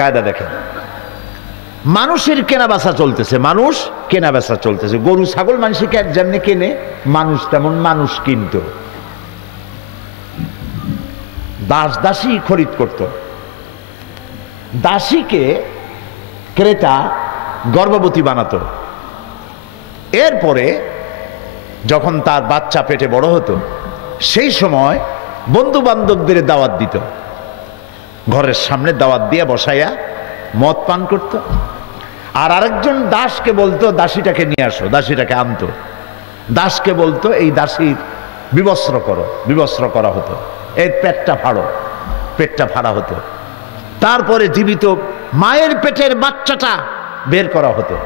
কায়দা দেখেন, মানুষের কেনা বেচা চলতেছে, মানুষ কেনা বেচা চলতেছে। গরু ছাগল মানুষকে যেমনি কেনে, মানুষ তেমন মানুষ কিনত। দাস দাসী খরিদ করত। দাসীকে ক্রেতা গর্ভবতী বানাতো। এরপরে যখন তার বাচ্চা পেটে বড় হতো, সেই সময় বন্ধু বান্ধবদের দাওয়াত দিত। ঘরের সামনে দাওয়াত দিয়ে বসাইয়া মদ পান করত। আর আরেকজন দাসকে বলতো দাসীটাকে নিয়ে আসো, দাসীটাকে আনতো। দাসকে বলতো এই দাসীর বিবস্ত্র করো, বিবস্ত্র করা হতো। এর পেটটা ফাড়ো, পেটটা ফাড়া হতো। তারপরে জীবিত মায়ের পেটের বাচ্চাটা বের করা হতো।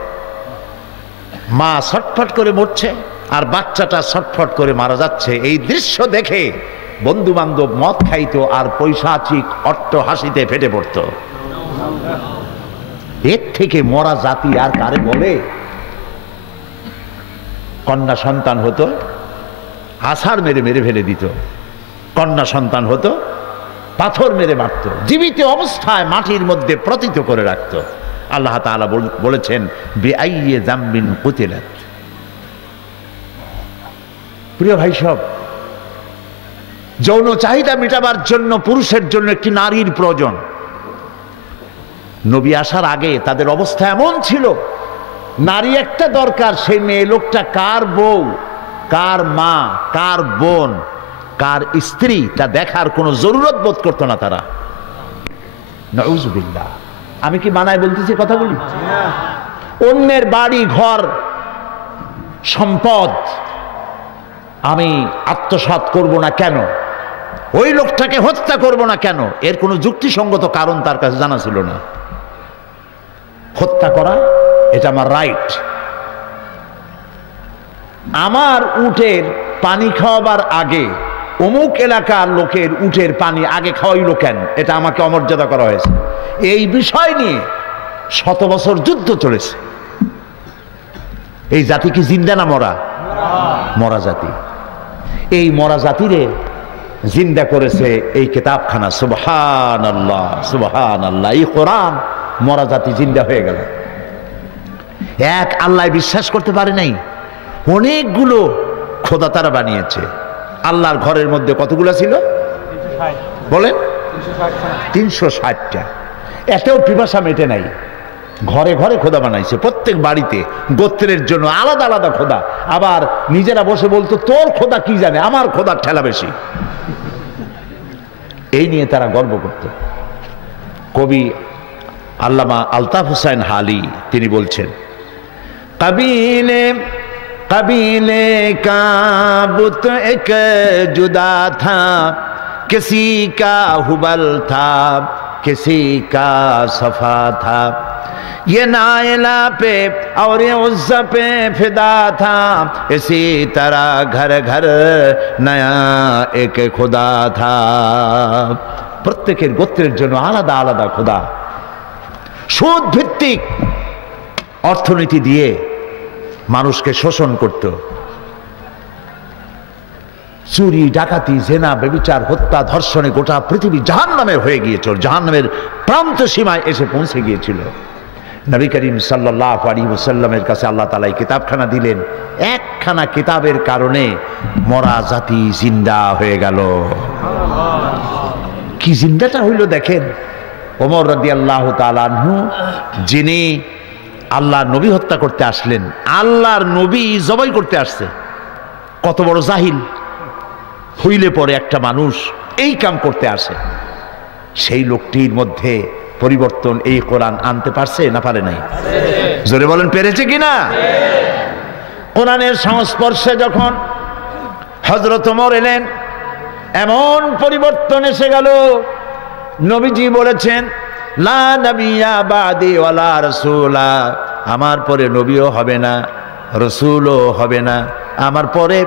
মা ছটফট করে মরছে আর বাচ্চাটা ছটফট করে মারা যাচ্ছে। এই দৃশ্য দেখে বন্ধু বান্ধব মদ খাইতো আর পৈশাচিক অট্ট হাসিতে ফেটে পড়তো। এর থেকে মরা জাতি আর কারে বলে? কন্যা সন্তান হতো, আছাড় মেরে মেরে ফেলে দিত। কন্যা সন্তান হতো, পাথর মেরে মারত। জীবিত অবস্থায় মাটির মধ্যে প্রতীত করে রাখত। আল্লাহ তাআলা বলেছেন বিআইয়ি যামবিন কুতিলাত। প্রিয় ভাই সব, যৌন চাহিদা মেটাবার জন্য পুরুষের জন্য একটি নারীর প্রয়োজন। নবী আসার আগে তাদের অবস্থা এমন ছিল, নারী একটা দরকার, সেই মেয়ে লোকটা কার বউ, কার মা, কার বোন, কার স্ত্রী, তা দেখার কোনো জরুরত বোধ করতো না তারা। নাউযুবিল্লাহ। আমি কি বানায় বলতেছি কথাগুলি? অন্যের বাড়ি ঘর সম্পদ আমি আত্মসাৎ করব না কেন, ওই লোকটাকে হত্যা করব না কেন, এর কোনো যুক্তিসঙ্গত কারণ তার কাছে জানা ছিল না। হত্যা করা এটা আমার রাইট। আমার উটের পানি খাওয়াবার আগে অমুক এলাকার লোকের উটের পানি আগে খাওয়াইল কেন, এটা আমাকে অমর্যাদা করা হয়েছে। এই বিষয় নিয়ে 100 বছর যুদ্ধ চলেছে। এই জাতি কি জিন্দা না মরা? মরা জাতি। এই মরা জাতিরে জিন্দা করেছে এই কিতাবখানা। সুবহানাল্লাহ, সুবহানাল্লাহ। এই কোরআন মরা জাতি জিন্দা হয়ে গেল। এক আল্লাহ বিশ্বাস করতে পারে নাই, অনেকগুলো খোদা তারা বানিয়েছে। আল্লাহর ঘরের মধ্যে কতগুলো ছিল বলেন? 360টা। এতেও পিপাসা মেটে নাই। ঘরে ঘরে খোদা বানাইছে, প্রত্যেক বাড়িতে গোত্রের জন্য আলাদা আলাদা খোদা। আবার নিজেরা বসে বলতো তোর খোদা কি জানে, আমার খোদার ঠেলা বেশি। এই নিয়ে তারা গর্ব করত। কবি আল্লামা আলতাফ হুসাইন হালি তিনি বলছেন, কবিলে कबीले का बुत एक जुदा था, किसी का हुबल था, किसी का सफा था, ये नाइला पे और ये उज़्ज़ा पे फिदा था, इसी तरह घर घर नया एक खुदा था। প্রত্যেকের গোত্রের জন্য আলাদা আলাদা খোদা। সুদ ভিত্তিক অর্থনীতি দিয়ে মানুষকে শোষণ করত। চুরি, ডাকাতি, জেনা, ব্যভিচার, হত্যা, ধর্ষণে গোটা পৃথিবী জাহান্নামের হয়ে গিয়েছিল, জাহান্নামের প্রান্ত সীমায় এসে পৌঁছে গিয়েছিল। নবী করিম সাল্লাল্লাহু আলাইহি ওয়াসাল্লামের কাছে আল্লাহ তাআলা এই কিতাবখানা দিলেন। একখানা কিতাবের কারণে মরা জাতি জিন্দা হয়ে গেল। কি জিন্দাটা হইল দেখেন। ওমর রাদিয়াল্লাহু তাআলা আনহু, যিনি আল্লাহর নবী হত্যা করতে আসলেন, আল্লাহর নবী জবাই করতে আসছে। কত বড় জাহিল হইলে পরে একটা মানুষ এই কাম করতে আসে। সেই লোকটির মধ্যে পরিবর্তন এই কোরআন আনতে পারছে না পারে নাই? জোরে বলেন, পেরেছে কিনা? কোরআনের সংস্পর্শে যখন হযরত ওমর এলেন, এমন পরিবর্তন এসে গেল। নবীজি বলেছেন লা নবিয়্যা বাদি ওয়ালা রাসূলা, আমার পরে নবীও হবে না, রসুলও হবে না। আমার পরে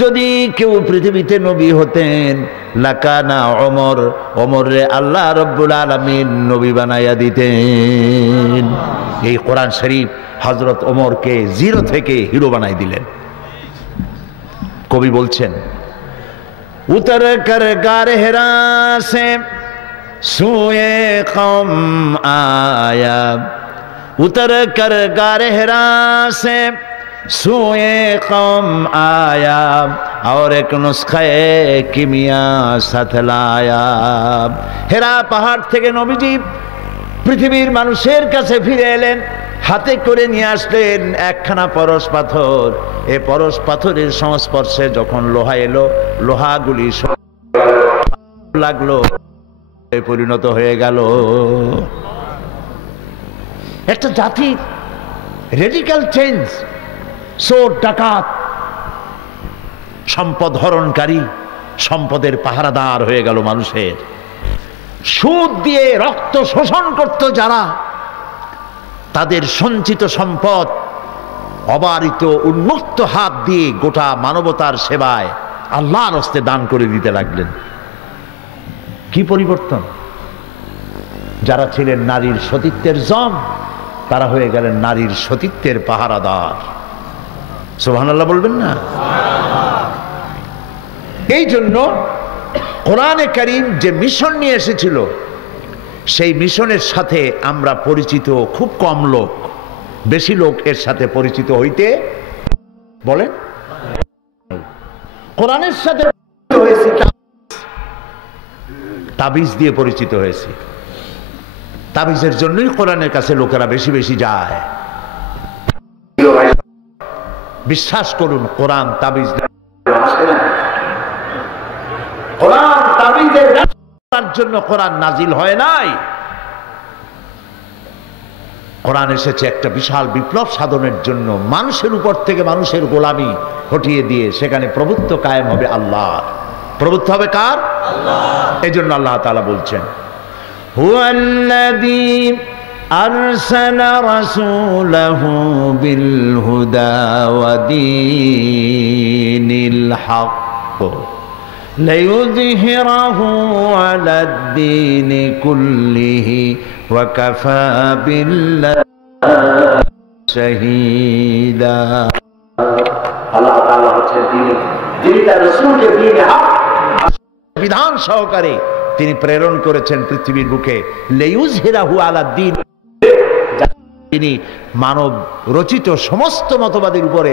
যদি কেউ পৃথিবীতে নবী হতেন লাকানা ওমর, ওমরে আল্লাহ রব্বুল আলামিন নবী বানাইয়া দিতেন। এই কোরআন শরীফ হযরত ওমরকে জিরো থেকে হিরো বানাই দিলেন। কবি বলছেন উতর কর গার হেরা সে सूए कौम आया उतर कर गारे हिरा से सूए कौम आया और एक नुस्खे किमिया साथ लाया। হেরা পাহাড় থেকে নবীজি পৃথিবীর মানুষের কাছে ফিরে এলেন, হাতে করে নিয়ে আসলেন একখানা পরশ পাথর। এই পরশ পাথরের সংস্পর্শে যখন লোহা এলো, লোহাগুলি লাগলো, পরিণত হয়ে গেল। একটা জাতির রেডিক্যাল চেঞ্জ। চোর ডাকাত, সম্পদ হরণকারী, সম্পদের পাহারাদার হয়ে গেল মানুষের। সুদ দিয়ে রক্ত শোষণ করত যারা, তাদের সঞ্চিত সম্পদ অবারিত উন্মুক্ত হাত দিয়ে গোটা মানবতার সেবায় আল্লাহর হস্তে দান করে দিতে লাগলেন। কি পরিবর্তন! যারা ছিলেন নারীর সতীত্বের জম, তারা হয়ে গেলেন নারীর সতীত্বের পাহারাদার। সুবহানাল্লাহ বলবেন না? এই জন্য কোরআনে কারীম যে মিশন নিয়ে এসেছিল, সেই মিশনের সাথে আমরা পরিচিত খুব কম লোক। বেশি লোক এর সাথে পরিচিত হইতে বলেন। কোরআনের সাথে হয়েছে তাবিজ দিয়ে পরিচিত হয়েছে। তাবিজের জন্যই কোরআনের কাছে লোকেরা বেশি বেশি যায়। বিশ্বাস করুন, কোরআন তাবিজ তাবিজের জন্য কোরআন নাজিল হয় নাই। কোরআন এসেছে একটা বিশাল বিপ্লব সাধনের জন্য, মানুষের উপর থেকে মানুষের গোলামি হটিয়ে দিয়ে সেখানে প্রভুত্ব কায়েম হবে আল্লাহর। প্রভুত্ব হবে কার? আল্লাহ। এই জন্য আল্লাহ তাআলা বলছেন, হুয়াল্লাযী আরসালা রাসূলাহু বিল হুদা ওয়া দীনিল হক লিইয়ুযহিরাহু আলাদ দীনি কুল্লিহি ওয়া কাফা বিল্লাহি শাহীদা। আল্লাহ তাআলা হচ্ছেন যিনি তার রাসূলকে দ্বীনে হক বিধান সহকারে তিনি প্রেরণ করেছেন পৃথিবীর বুকে। লিইয়ুযহিরাহু আলাদ দীন, তিনি মানব রচিত সমস্ত মতবাদের উপরে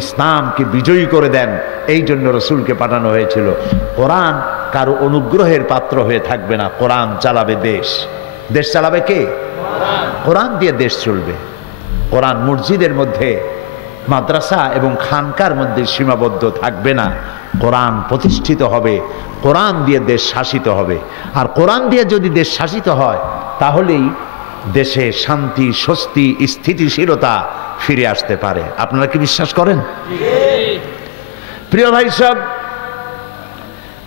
ইসলামকে বিজয়ী করে দেন। এই জন্য রসুলকে পাঠানো হয়েছিল। কোরআন কারো অনুগ্রহের পাত্র হয়ে থাকবে না। কোরআন চালাবে দেশ। দেশ চালাবে কে? কোরআন দিয়ে দেশ চলবে। কোরআন মসজিদের মধ্যে, মাদ্রাসা এবং খানকার মধ্যে সীমাবদ্ধ থাকবে না। কোরআন প্রতিষ্ঠিত হবে, কোরআন দিয়ে দেশ শাসিত হবে। আর কোরআন দিয়ে যদি দেশ শাসিত হয়, তাহলেই দেশে শান্তি, স্বস্তি, স্থিতিশীলতা ফিরে আসতে পারে। আপনারা কি বিশ্বাস করেন? প্রিয় ভাই সব,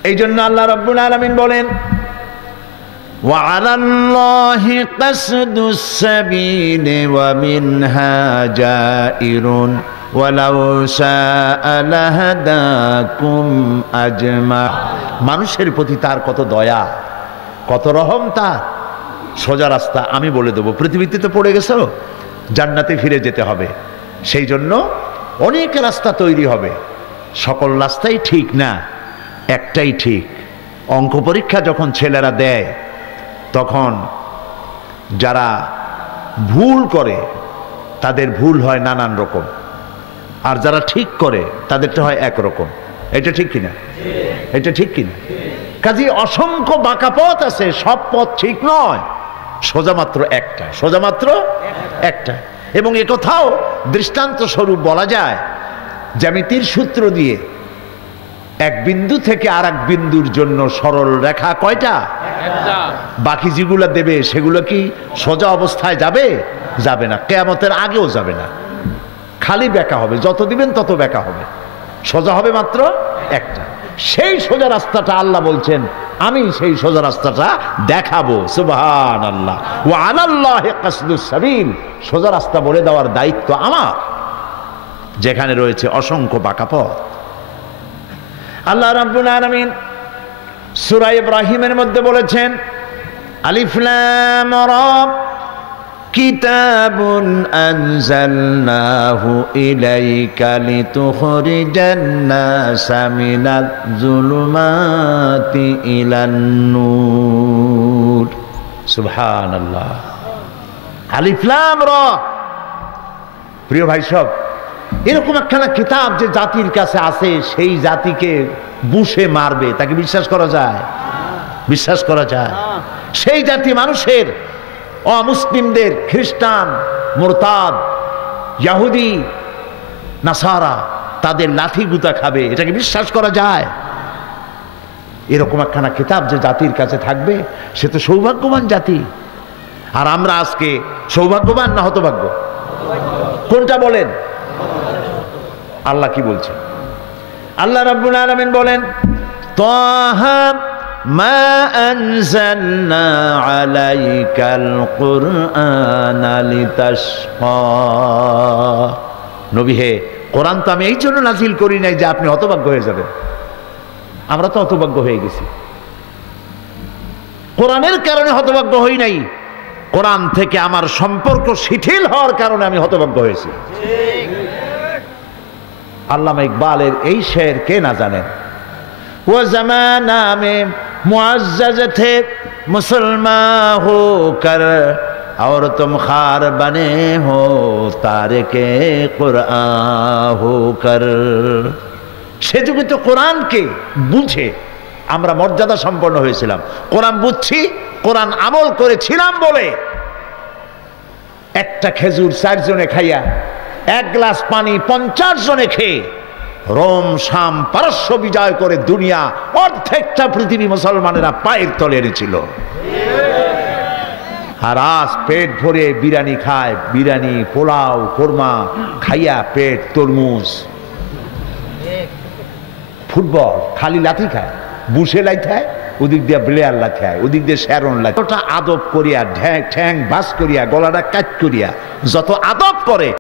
এই জন্য আল্লাহ রাব্বুল আলামিন বলেন, ওয়া আলাল্লাহি কাসদুস সাবিলি ওয়া মিনহা জাইরুন ওয়ালাউ শাআ লাহাদাকুম আজমা। মানুষের প্রতি তার কত দয়া, কত রহম তার। সোজা রাস্তা আমি বলে দেবো। পৃথিবীতে তো পড়ে গেছো, জান্নাতে ফিরে যেতে হবে। সেই জন্য অনেক রাস্তা তৈরি হবে। সকল রাস্তাই ঠিক না, একটাই ঠিক। অঙ্ক পরীক্ষা যখন ছেলেরা দেয়, তখন যারা ভুল করে তাদের ভুল হয় নানান রকম, আর যারা ঠিক করে তাদেরটা হয় একরকম। এটা ঠিক কিনা? এটা ঠিক কিনা? কাজে অসংখ্য বাঁকা পথ আছে, সব পথ ঠিক নয়। সোজা মাত্র একটা, সোজা মাত্র একটা। এবং একথাও দৃষ্টান্ত স্বরূপ বলা যায়, জ্যামিতির সূত্র দিয়ে এক বিন্দু থেকে আর এক বিন্দুর জন্য সরল রেখা কয়টা? বাকি যেগুলো দেবে সেগুলো কি সোজা অবস্থায় যাবে? যাবে না। কিয়ামতের আগেও যাবে না, খালি বেঁকা হবে। যত দিবেন তত বেঁকা হবে, সোজা হবে মাত্র একটা। সেই সোজা রাস্তাটা আল্লাহ বলছেন, আমি সেই সোজা রাস্তাটা দেখাবো। সুবহানাল্লাহ। ওয়া আলাল্লাহি কাসদুস সাবিল, সোজা রাস্তা বলে দেওয়ার দায়িত্ব আমার, যেখানে রয়েছে অসংখ্য বাঁকা পথ। আল্লাহ রাব্বুল আলামিন সূরা ইব্রাহিমের মধ্যে বলেছেন, আলিফ লাম রা কিতাবুন আনজালনাহু ইলাইকা লিতুখরিজান নাসা মিনাজ যুলুমাতি ইলান নূর। সুবহানাল্লাহ। আলিফ লাম র। প্রিয় ভাই সব, এরকম একখানা কিতাব যে জাতির কাছে আছে, সেই জাতিকে বুশে মারবে, তাকে বিশ্বাস করা যায়? বিশ্বাস করা যায়? সেই জাতি মানুষের, অমুসলিমদের, খ্রিস্টান, মুরতাদ, ইহুদি, নাসারা, তাদের লাঠি গুতা খাবে, এটাকে বিশ্বাস করা যায়? এরকম একখানা কিতাব যে জাতির কাছে থাকবে, সে তো সৌভাগ্যবান জাতি। আর আমরা আজকে সৌভাগ্যবান না হতভাগ্য? কোনটা বলেন? আল্লাহ কি বলছেন? আল্লাহ রাব্বুল আলামিন বলেন, তাহা মা আনজালনা আলাইকাল কুরআনা লিতাশকা। নবী হে, কোরআন তো আমি এই জন্য নাজিল করি নাই যে আপনি হতভাগ্য হয়ে যাবেন। আমরা তো হতভাগ্য হয়ে গেছি। কোরআনের কারণে হতভাগ্য হই নাই, কোরআন থেকে আমার সম্পর্ক শিথিল হওয়ার কারণে আমি হতভাগ্য হয়েছি। আল্লামা ইকবালের এই শের কে না জানেন? वो ज़माना में मुअज़्ज़ज़ थे मुसलमान होकर और तुम खार बने हो तारिके कुरआन होकर। সে যুগে তো কোরআনকে বুঝে আমরা মর্যাদা সম্পন্ন হয়েছিলাম। কোরআন বুঝছি, কোরআন আমল করেছিলাম বলে একটা খেজুর 4 জনে খাইয়া, 1 গ্লাস পানি 50 জনে খেয়ে রোম, শাম, পারস্য বিজয় করে দুনিয়া অর্ধেকটা পৃথিবী মুসলমানেরা পায়ের তলে এনেছিল। আর আজ পেট ভরে বিরিয়ানি খায়, বিরিয়ানি, পোলাও, কোরমা খাইয়া পেট তরমুজ। ফুটবল খালি লাঠি খায়, বুসে লাইথায়, ওদিক দিয়ে প্লেয়ার লাথায়, ওদিক দিয়ে শ্যারন লাথায়। আদব করিয়া ঠ্যাং বাস করিয়া, গলাটা কাট করিয়া যত আদব করে